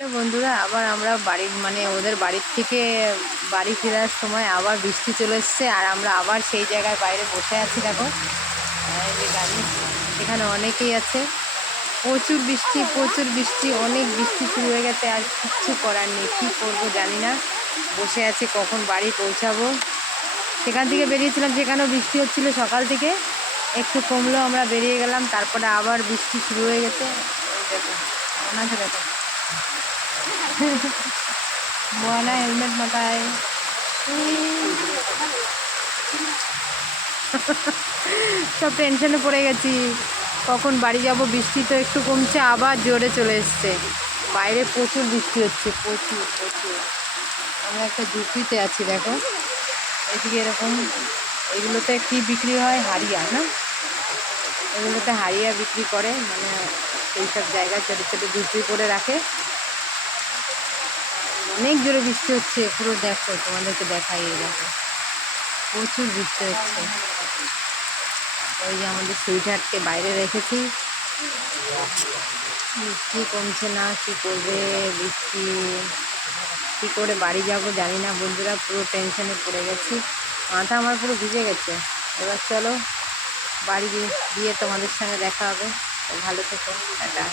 তো বন্ধুরা আবার আমরা বাড়ির ওদের বাড়ির থেকে বাড়ি ফেরার সময় আবার বৃষ্টি চলে এসছে, আর আমরা আবার সেই জায়গায় বাইরে বসে আছি। দেখো এই যে গাড়ি, এখানে অনেকেই আছে। প্রচুর বৃষ্টি, প্রচুর বৃষ্টি, অনেক বৃষ্টি শুরু হয়ে গেছে। আর কিচ্ছু করার নেই, কী করবো জানি না। বসে আছি কখন বাড়ি পৌঁছাবো। সেখান থেকে বেরিয়েছিলাম, সেখানেও বৃষ্টি হচ্ছিল সকাল থেকে, একটু কমলো, আমরা বেরিয়ে গেলাম। তারপরে আবার বৃষ্টি শুরু হয়ে গেছে। দেখো মনে আছে, দেখো ময়না হেলমেট মাথায়। সব টেনশনে পড়ে গেছি, কখন বাড়ি যাব। বৃষ্টি তো একটু কমছে, আবার জোরে চলে এসছে। বাইরে প্রচুর বৃষ্টি হচ্ছে, প্রচুর প্রচুর। আমরা একটা ঝুঁকিতে আছি, দেখো এদিকে এরকম। এগুলোতে কি বিক্রি হয়? হাড়িয়া না, এগুলোতে হাড়িয়া বিক্রি করে, সেই সব জায়গায় ছোটো ছোটো বিক্রি করে রাখে। অনেক জোরে বৃষ্টি হচ্ছে, পুরো দেখো, তোমাদেরকে দেখাই। এই দেখো প্রচুর বৃষ্টি হচ্ছে। ওই যে আমাদের সুইটহার্টকে বাইরে রেখেছি, বৃষ্টি কমছে না, কি করবে বৃষ্টি, কি করে বাড়ি যাব জানি না বন্ধুরা। পুরো টেনশনে পড়ে গেছি, মাথা আমার পুরো ভিজে গেছে। এবার চলো বাড়ি গিয়ে তোমাদের সঙ্গে দেখা হবে। ভালো থেকো, টাটা।